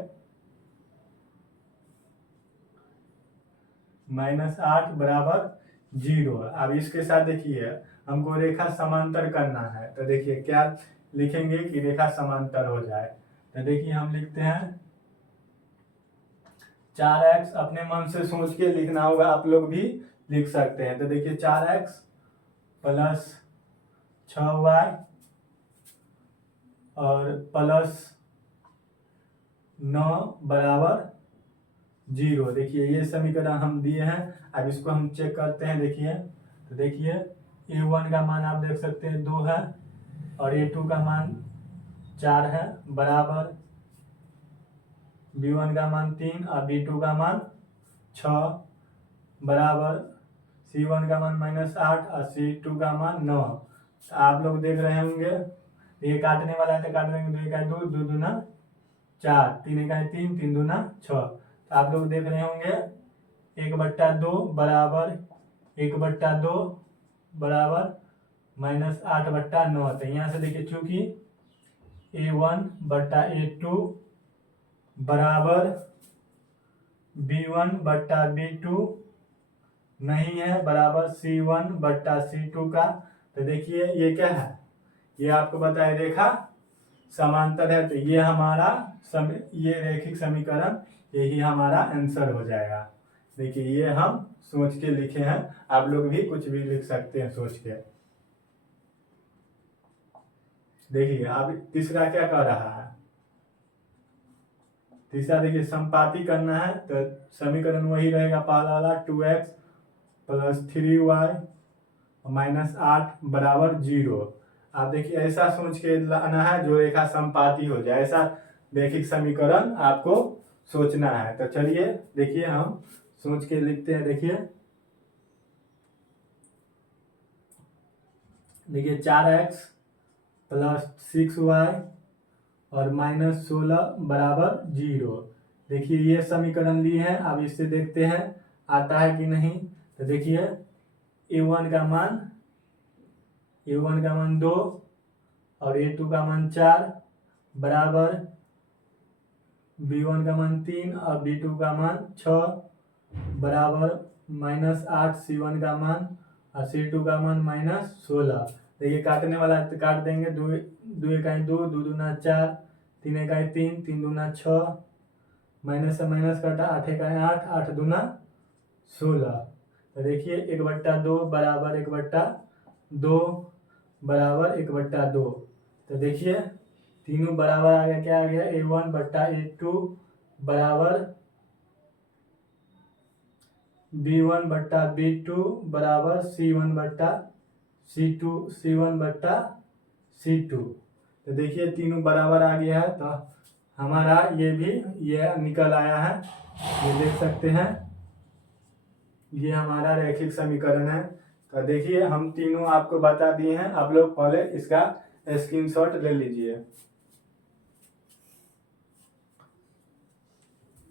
-8 बराबर 0। अब इसके साथ देखिए हमको रेखा समांतर करना है। तो देखिए क्या लिखेंगे कि रेखा समांतर हो जाए। तो देखिए हम लिखते हैं 4x, अपने मन से सोच के लिखना होगा, आप लोग भी लिख सकते हैं। तो देखिए 4x प्लस 6y और प्लस 9 बराबर 0। देखिए ये समीकरण हम दिए हैं। अब इसको हम चेक करते हैं। देखिए तो देखिए A1 का मान आप देख सकते हैं 2 है और A2 का मान 4 है बराबर B1 का मान 3 और B2 का मान 6 बराबर C1 का मान -8 और C2 का मान 9। तो आप लोग देख रहे होंगे ये काटने वाला है तो काट देंगे, 2 इकाई 2, 2 दूना 4, 3 इकाई 3, 3 दूना 6। तो आप लोग देख रहे होंगे 1/2 बराबर 1/2 बराबर -8/9। तो यहाँ से देखिए चूंकि A1 बटा A2 बराबर B1 बटा B2 नहीं है बराबर C1 बटा C2 का। तो देखिए ये क्या है, ये आपको बताए रेखा समांतर है। तो ये हमारा ये रैखिक समीकरण, यही हमारा आंसर हो जाएगा। देखिए ये हम सोच के लिखे हैं, आप लोग भी कुछ भी लिख सकते हैं सोच के। देखिए अब तीसरा क्या कह रहा है। तीसरा देखिए संपाती करना है। तो समीकरण वही रहेगा पहला वाला 2x प्लस 3y -8 बराबर 0। आप देखिए ऐसा सोच के लाना है जो रेखा संपाती हो जाए, ऐसा रैखिक समीकरण आपको सोचना है। तो चलिए देखिए हम सोच के लिखते हैं। देखिए 4x प्लस 6y और -16 बराबर 0। देखिए ये समीकरण लिए हैं। अब इससे देखते हैं आता है कि नहीं। तो देखिए A1 का मान 2 और A2 का मान 4 बराबर B1 का मान 3 और B2 का मान 6 बराबर -8 C1 का मान और C2 का मान -16। देखिए काटने वाला है तो काट देंगे, 2 इकाई 2, 2 दूना 4, 3 इकाई 3, 3 दूना 6, माइनस से माइनस काटा, 8 इकाई 8, 8 दूना 16। तो देखिए 1/2 बराबर 1/2 बराबर 1/2। तो देखिए तीनों बराबर आ गया, क्या आ गया, A1 बटा A2 बराबर B1 बटा B2 बराबर C1 बटा C1/C2। तो देखिए तीनों बराबर आ गया है, तो हमारा ये निकल आया है, ये देख सकते हैं, ये हमारा रैखिक समीकरण है। तो देखिए हम तीनों आपको बता दिए हैं, आप लोग पहले इसका स्क्रीनशॉट ले लीजिए।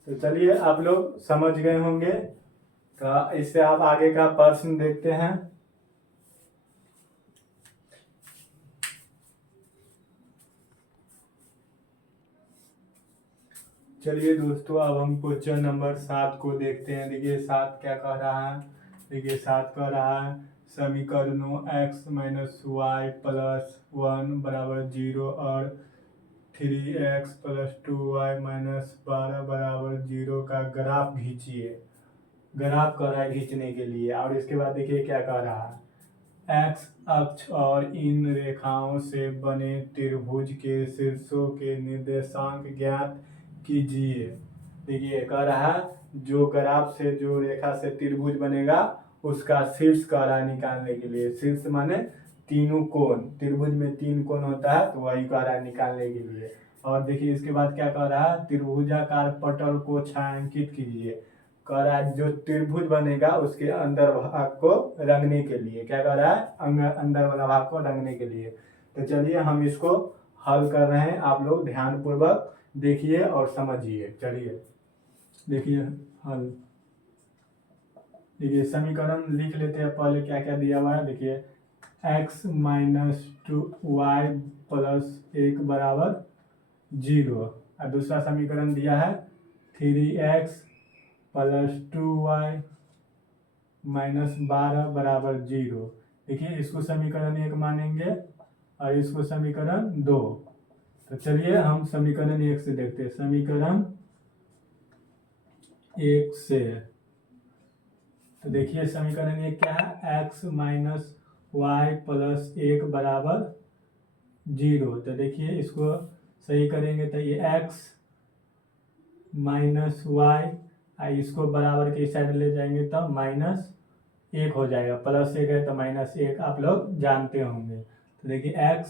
तो चलिए आप लोग समझ गए होंगे, तो इससे आप आगे का प्रश्न देखते हैं। चलिए दोस्तों, अब हम क्वेश्चन नंबर 7 को देखते हैं। देखिए 7 क्या कह रहा है। देखिए 7 कह रहा है समीकरणों x - y + 1 = 0 और 3x + 2y - 12 = 0 का ग्राफ खींचिए। ग्राफ कर रहा है खींचने के लिए। और इसके बाद देखिए क्या कह रहा है, x अक्ष और इन रेखाओं से बने त्रिभुज के शीर्षों के निर्देशांक ज्ञात कीजिए। देखिए कह रहा है जो ग्राफ से जो रेखा से त्रिभुज बनेगा उसका शीर्ष कह रहा है निकालने के लिए। शीर्ष माने तीनों कोण, त्रिभुज में 3 कोण होता है, तो वही कह रहा है निकालने के लिए। और देखिए इसके बाद क्या कह रहा है, त्रिभुजाकार पटल को छायांकित कीजिए। कह रहा है जो त्रिभुज बनेगा उसके अंदर भाग को रंगने के लिए। क्या कह रहा है, अंदर वाला भाग को रंगने के लिए। तो चलिए हम इसको हल कर रहे हैं, आप लोग ध्यान पूर्वक देखिए और समझिए। चलिए देखिए हल। देखिए समीकरण लिख लेते हैं पहले, क्या क्या दिया हुआ है। देखिए x - 2y + 1 = 0। और दूसरा समीकरण दिया है 3x + 2y - 12 = 0। देखिए इसको समीकरण 1 मानेंगे और इसको समीकरण 2। तो चलिए हम समीकरण 1 से देखते हैं। समीकरण 1 से तो देखिए समीकरण 1 क्या है, x - y + 1 = 0। तो देखिए इसको सही करेंगे तो ये x - y, इसको बराबर के साइड ले जाएंगे तो -1 हो जाएगा। +1 है तो -1 आप लोग जानते होंगे। तो देखिए x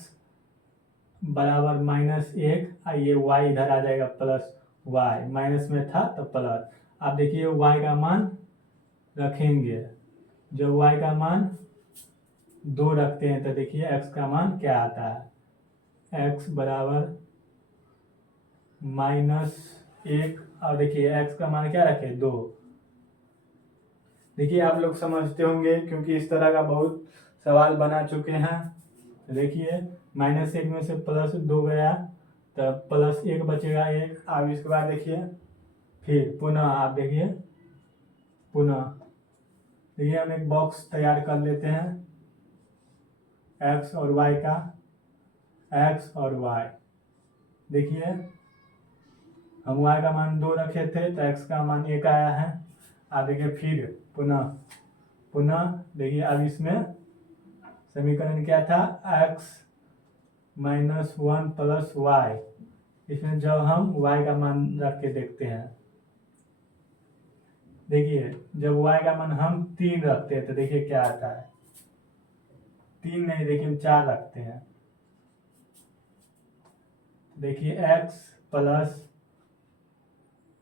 बराबर -1, ये y इधर आ जाएगा +y, माइनस में था तो प्लस। आप देखिए y का मान रखेंगे, जब y का मान 2 रखते हैं तो देखिए x का मान क्या आता है, x बराबर -1। और देखिए x का मान क्या रखे, 2। देखिए आप लोग समझते होंगे क्योंकि इस तरह का बहुत सवाल बना चुके हैं। देखिए -1 में से +2 गया तो +1 बचेगा 1। अब इसके बाद देखिए फिर पुनः आप देखिए पुनः देखिए हम एक बॉक्स तैयार कर लेते हैं x और y का। x और y देखिए हम y का मान 2 रखे थे तो x का मान 1 आया है। आप देखिए फिर पुनः देखिए अब इसमें समीकरण क्या था, x - 1 + y। इसमें जब हम y का मान रख के देखते हैं, देखिए जब y का मान हम 3 रखते हैं तो देखिए क्या आता है, 3 नहीं देखिए हम 4 रखते हैं। देखिए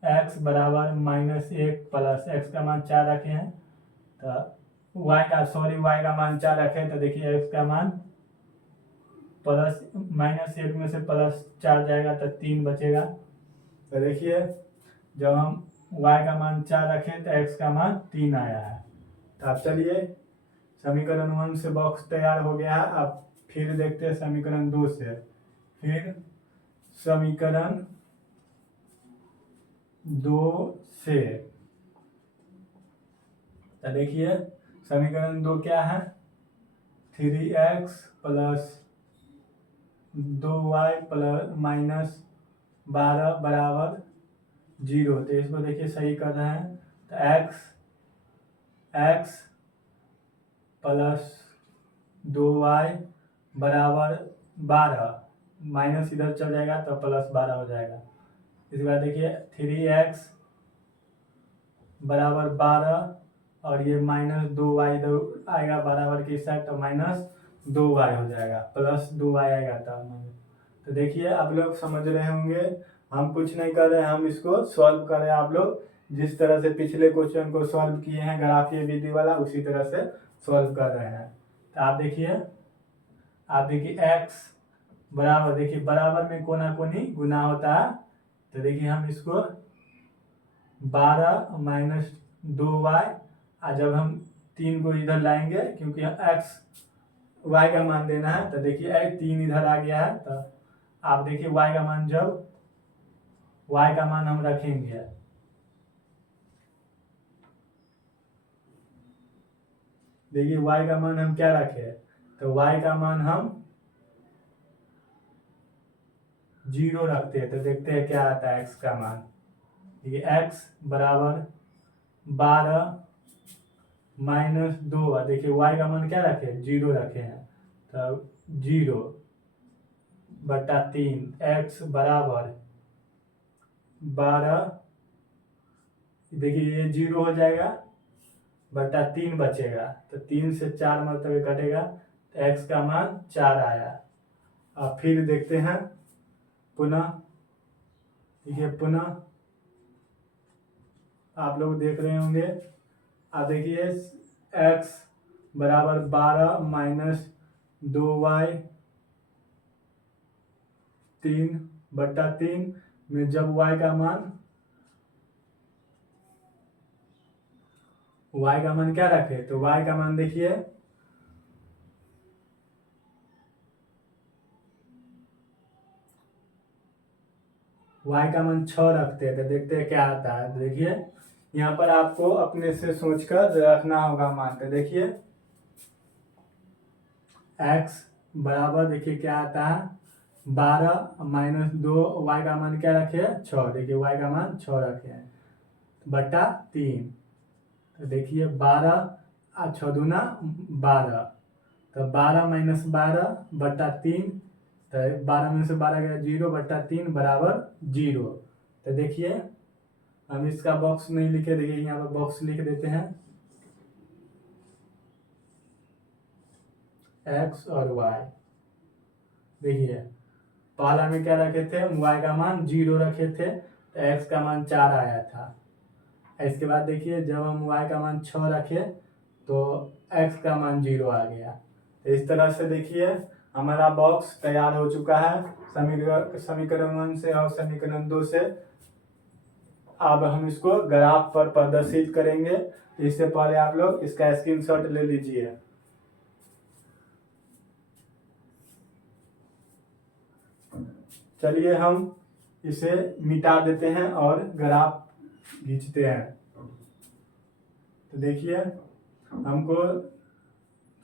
x बराबर -1 + x का मान 4 रखे हैं तो y का मान 4 रखे तो देखिए x का मान -1 में से +4 जाएगा तो 3 बचेगा। तो देखिए जब हम y का मान 4 रखें तो x का मान 3 आया है। तो अब चलिए समीकरण 1 से बॉक्स तैयार हो गया है। अब फिर देखते हैं समीकरण 2 से। फिर समीकरण 2 से तो देखिए समीकरण 2 क्या है, 3x + 2y - 12 = 0। तो इसको देखिए सही कर रहे हैं तो x + 2y = 12, माइनस इधर चल जाएगा तो +12 हो जाएगा। इसके बाद देखिए 3x = 12 और ये -2y इधर आएगा बराबर के साथ, तो -2y हो जाएगा, +2y आएगा तब। तो देखिए आप लोग समझ रहे होंगे, हम कुछ नहीं कर रहे हैं, हम इसको सॉल्व कर रहे हैं। आप लोग जिस तरह से पिछले क्वेश्चन को सॉल्व किए हैं ग्राफीय विधि वाला, उसी तरह से सॉल्व कर रहे हैं। तो आप देखिए x बराबर, देखिए बराबर में कोना कोनी गुना होता है। तो देखिए हम इसको 12 - 2y, जब हम 3 को इधर लाएंगे क्योंकि x y का मान देना है, तो देखिए 3 इधर आ गया है। तो आप देखिए y का मान, जब y का मान हम रखेंगे, देखिए y का मान हम क्या रखे, तो y का मान हम 0 रखते हैं। तो देखते हैं क्या आता है x का मान। देखिए x बराबर 12 - 2, देखिए y का मान क्या रखे, 0 रखे हैं। तो 0/3, x बराबर 12, देखिए ये 0 हो जाएगा, बटा 3 बचेगा। तो 3 से 4 मरतबे कटेगा, तो x का मान 4 आया। अब फिर देखते हैं पुनः, देखिए पुनः आप लोग देख रहे होंगे। अब देखिए x बराबर 12 - 2y 3/3 में जब y का मान क्या रखे, तो y का मान देखिए y का मान 6 रखते हैं। तो देखते हैं क्या आता है। तो देखिए यहाँ पर आपको अपने से सोचकर रखना होगा मान। तो देखिए x बराबर, देखिए क्या आता है, 12 - 2, y का मान क्या रखे, 6, देखिए y का मान 6 रखे हैं, बटा 3। तो देखिए 12 6 दूना 12, तो 12 - 12/3, तो 12 में से 12 गया 0/3 बराबर 0। तो देखिए हम इसका बॉक्स नहीं लिखे, देखिए यहाँ पर बॉक्स लिख देते हैं, x और y। देखिए पहला में क्या रखे थे, y का मान 0 रखे थे, तो x का मान 4 आया था। इसके बाद देखिए जब हम y का मान 6 रखे, तो x का मान 0 आ गया। तो इस तरह से देखिए हमारा बॉक्स तैयार हो चुका है समीकरण 1 से और समीकरण 2 से। अब हम इसको ग्राफ पर प्रदर्शित करेंगे। इससे पहले आप लोग इसका स्क्रीनशॉट ले लीजिए। चलिए हम इसे मिटा देते हैं और ग्राफ खींचते हैं। तो देखिए हमको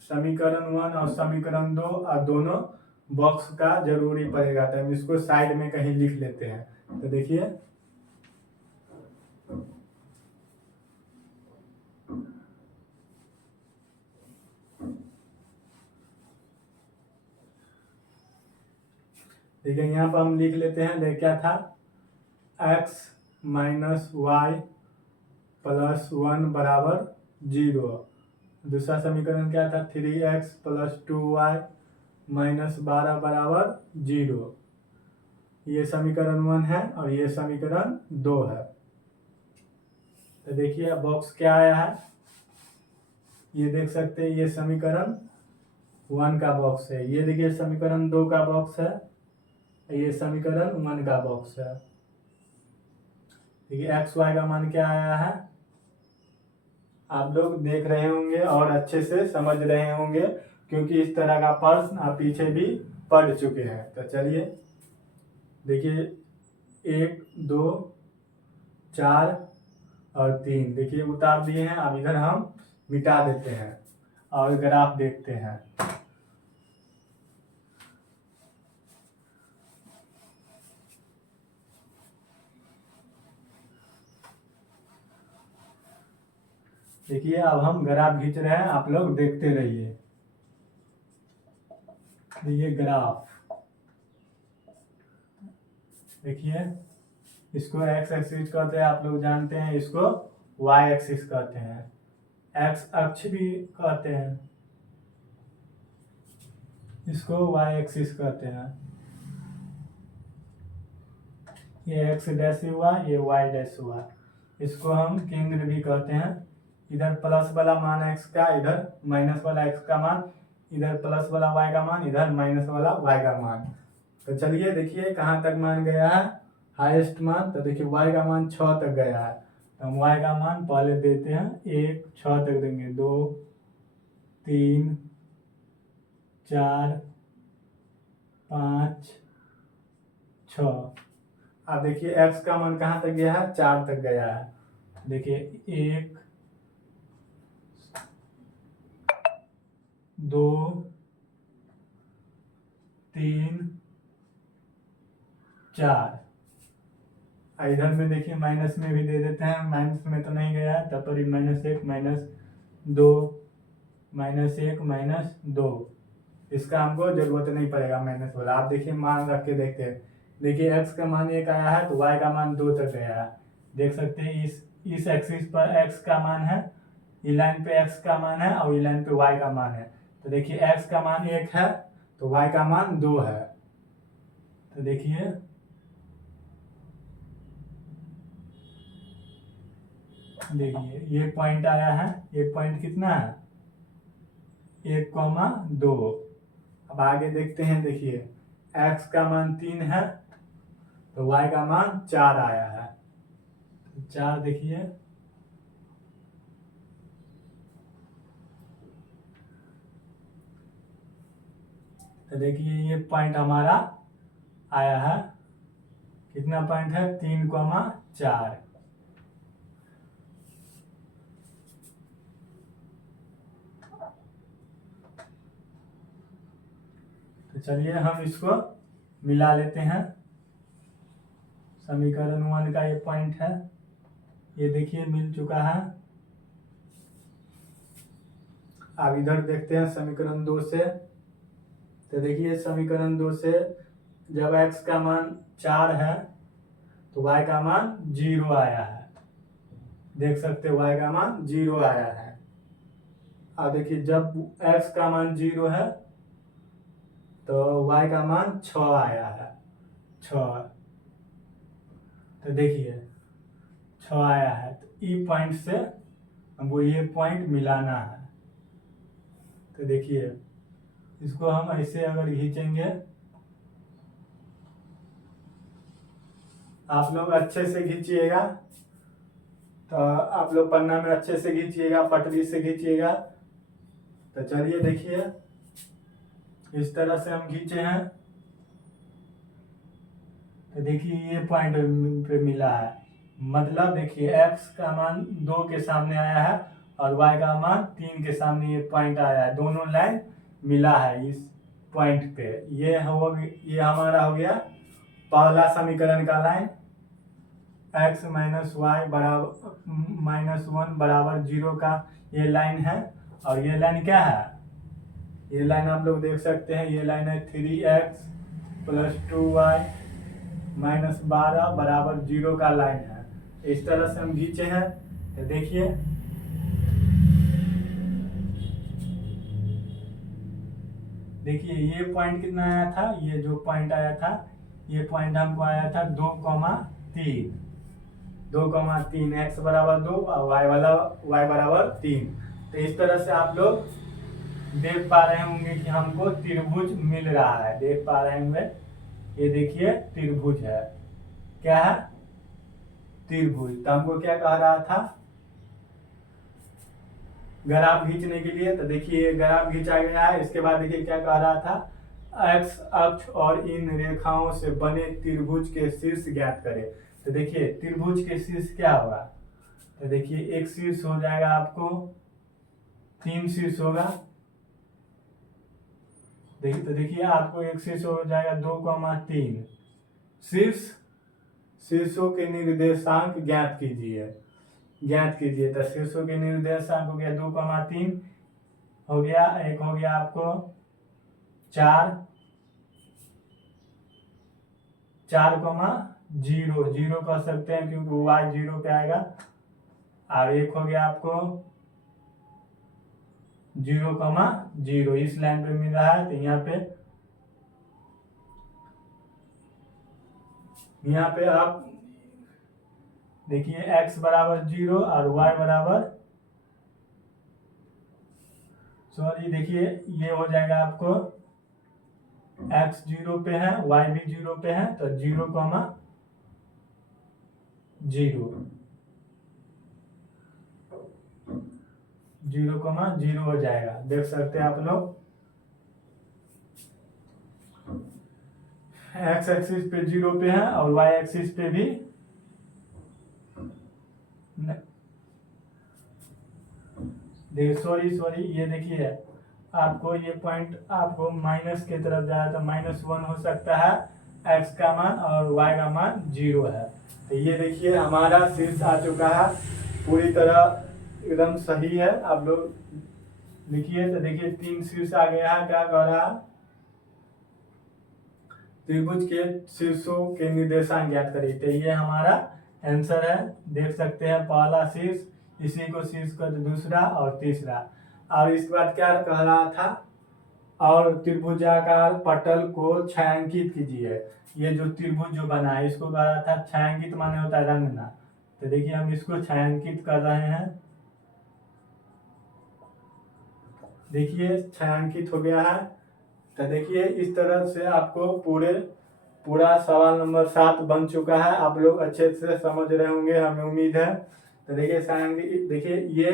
समीकरण 1 और समीकरण 2 और दोनों बॉक्स का जरूरी पड़ेगा, तो हम इसको साइड में कहीं लिख लेते हैं। तो देखिए यहाँ पर हम लिख लेते हैं। देख क्या था, x - y + 1 बराबर 0। दूसरा समीकरण क्या था, 3x + 2y - 12 बराबर 0। ये समीकरण 1 है और ये समीकरण 2 है। तो देखिए बॉक्स क्या आया है, ये देख सकते हैं, ये समीकरण 1 का बॉक्स है। ये देखिए समीकरण 2 का बॉक्स है, ये समीकरण 1 का बॉक्स है। देखिए एक्स वाई का मान क्या आया है, आप लोग देख रहे होंगे और अच्छे से समझ रहे होंगे, क्योंकि इस तरह का प्रश्न आप पीछे भी पढ़ चुके हैं। तो चलिए देखिए 1 2 4 और 3 देखिए उतार दिए हैं। अब इधर हम मिटा देते हैं और ग्राफ देखते हैं। देखिए अब हम ग्राफ खींच रहे हैं, आप लोग देखते रहिए। ये ग्राफ देखिए, इसको एक्स एक्सिस कहते हैं, आप लोग जानते हैं, इसको वाई एक्सिस कहते हैं। एक्स अक्ष भी कहते हैं, इसको वाई एक्सिस कहते हैं। ये एक्स डैश हुआ, ये वाई डैश हुआ, इसको हम केंद्र भी कहते हैं। इधर प्लस वाला मान एक्स का, इधर माइनस वाला एक्स का मान, इधर प्लस वाला वाई का मान, इधर माइनस वाला वाई का मान। तो चलिए देखिए कहाँ तक मान गया है, हाईएस्ट मान। तो देखिए वाई का मान 6 तक गया है, तो हम वाई का मान पहले देते हैं 1, 6 तक देंगे, 2, 3, 4, 5, 6। अब देखिए एक्स का मान कहाँ तक गया है, 4 तक गया है। देखिए 1, 2, 3, 4। इधर में देखिए माइनस में भी दे देते हैं, माइनस में तो नहीं गया है, तब पर -1, -2, -1, -2। इसका हमको जरूरत नहीं पड़ेगा माइनस वाला। आप देखिए मान रख के देखते हैं, देखिए x का मान 1 आया है, तो y का मान 2 तक गया है। देख सकते हैं इस एक्सिस पर x का मान है, ई लाइन पे x का मान है और ई लाइन पे y का मान है। तो देखिए x का मान 1 है, तो y का मान 2 है। तो देखिए ये पॉइंट आया है, ये पॉइंट कितना है, 1,2। अब आगे देखते हैं, देखिए x का मान 3 है, तो y का मान 4 आया है। तो 4 देखिए, तो देखिए ये पॉइंट हमारा आया है, कितना पॉइंट है, 3,4। तो चलिए हम इसको मिला लेते हैं। समीकरण 1 का ये पॉइंट है, ये देखिए मिल चुका है। अब इधर देखते हैं समीकरण 2 से। तो देखिए समीकरण 2 से जब x का मान 4 है, तो y का मान 0 आया है। देख सकते y का मान 0 आया है। अब देखिए जब x का मान 0 है, तो y का मान 6 आया है, 6। तो देखिए 6 आया है, तो ई पॉइंट से हमको ये पॉइंट मिलाना है। तो देखिए इसको हम ऐसे अगर खींचेंगे, आप लोग अच्छे से खींचिएगा, तो आप लोग पन्ना में अच्छे से खींचिएगा, पटरी से खींचिएगा। तो चलिए देखिए इस तरह से हम खींचे हैं, तो देखिए ये पॉइंट पे मिला है। मतलब देखिए x का मान 2 के सामने आया है और y का मान 3 के सामने ये पॉइंट आया है, दोनों लाइन मिला है इस पॉइंट पे। ये हमारा हो गया पहला समीकरण का लाइन, x - y बराबर -1 बराबर 0 का ये लाइन है। और ये लाइन क्या है, ये लाइन आप लोग देख सकते हैं, ये लाइन है 3x + 2y - 12 बराबर 0 का लाइन है। इस तरह से हम खींचे हैं। तो देखिए ये पॉइंट कितना आया था, ये जो पॉइंट आया था, ये पॉइंट हमको आया था 2,3, 2,3, x बराबर 2 और y बराबर 3। तो इस तरह से आप लोग देख पा रहे होंगे कि हमको त्रिभुज मिल रहा है, देख पा रहे होंगे। ये देखिए त्रिभुज है, क्या है, त्रिभुज। तो हमको क्या कह रहा था, ग्राफ खींचने के लिए। तो देखिए ग्राफ खींचा गया है, इसके बाद देखिए क्या कह रहा था, x अक्ष और इन रेखाओं से बने त्रिभुज के शीर्ष ज्ञात करें। तो देखिए त्रिभुज के शीर्ष क्या होगा, तो देखिए एक शीर्ष हो जाएगा आपको, 3 शीर्ष होगा। देखिए तो देखिए आपको एक शीर्ष हो जाएगा 2,3। शीर्षों के निर्देशांक ज्ञात कीजिए, तो शीर्षों के निर्देशांक हो गया 2,3 हो गया, एक हो गया आपको 4, 4,0 कह सकते हैं क्योंकि y 0 पे आएगा। और एक हो गया आपको 0,0 इस लाइन पे मिल रहा है। तो यहाँ पे आप देखिए x बराबर 0 और y बराबर, सॉरी देखिए ये हो जाएगा आपको x 0 पे है, y भी 0 पे है, तो 0,0 0,0 हो जाएगा। देख सकते हैं आप लोग x एक्सिस पे 0 पे है और y एक्सिस पे भी सॉरी ये देखिए आपको ये पॉइंट आपको माइनस की तरफ जाए तो -1 हो सकता है, x का मान और y का मान 0 है। तो ये देखिए हमारा शीर्ष आ चुका है, पूरी तरह एकदम सही है। आप लोग लिखिए तो देखिए 3 शीर्ष आ गया है। क्या कह रहा है, त्रिभुज के शीर्षों के निर्देशांक ज्ञात करिए। तो ये हमारा आंसर है। देख सकते हैं पहला शीर्ष, इसी को शीर्ष का दूसरा और तीसरा। और इसके बाद क्या कह रहा था, और त्रिभुजाकार पटल को छायांकित कीजिए। ये जो त्रिभुज जो बना है इसको कह रहा था छायांकित, माने होता है रंगना। तो देखिए हम इसको छायांकित कर रहे हैं। देखिए छायांकित हो गया है। तो देखिए इस तरह से आपको पूरा सवाल नंबर 7 बन चुका है। आप लोग अच्छे से समझ रहे होंगे, हमें उम्मीद है। तो देखिए ये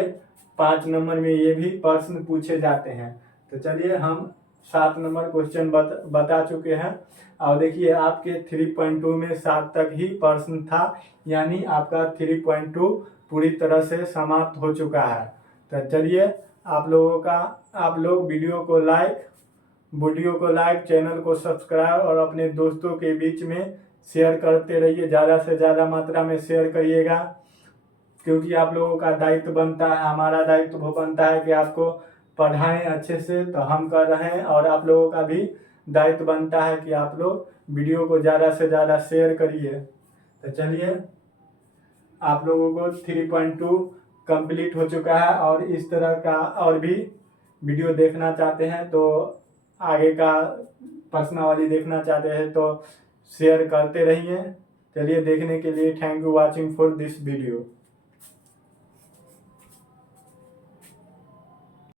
5 नंबर में ये भी प्रश्न पूछे जाते हैं। तो चलिए हम 7 नंबर क्वेश्चन बता चुके हैं। और देखिए आपके 3.2 में 7 तक ही प्रश्न था, यानी आपका 3.2 पूरी तरह से समाप्त हो चुका है। तो चलिए आप लोग वीडियो को लाइक, चैनल को सब्सक्राइब और अपने दोस्तों के बीच में शेयर करते रहिए। ज़्यादा से ज़्यादा मात्रा में शेयर करिएगा, क्योंकि आप लोगों का दायित्व बनता है, हमारा दायित्व बनता है कि आपको पढ़ाएं अच्छे से। तो हम कर रहे हैं, और आप लोगों का भी दायित्व बनता है कि आप लोग वीडियो को ज़्यादा से ज़्यादा शेयर करिए। तो चलिए आप लोगों को 3.2 कंप्लीट हो चुका है। और इस तरह का और भी वीडियो देखना चाहते हैं, तो आगे का प्रश्नावली देखना चाहते हैं तो शेयर करते रहिए। चलिए देखने के लिए thank you watching for this video.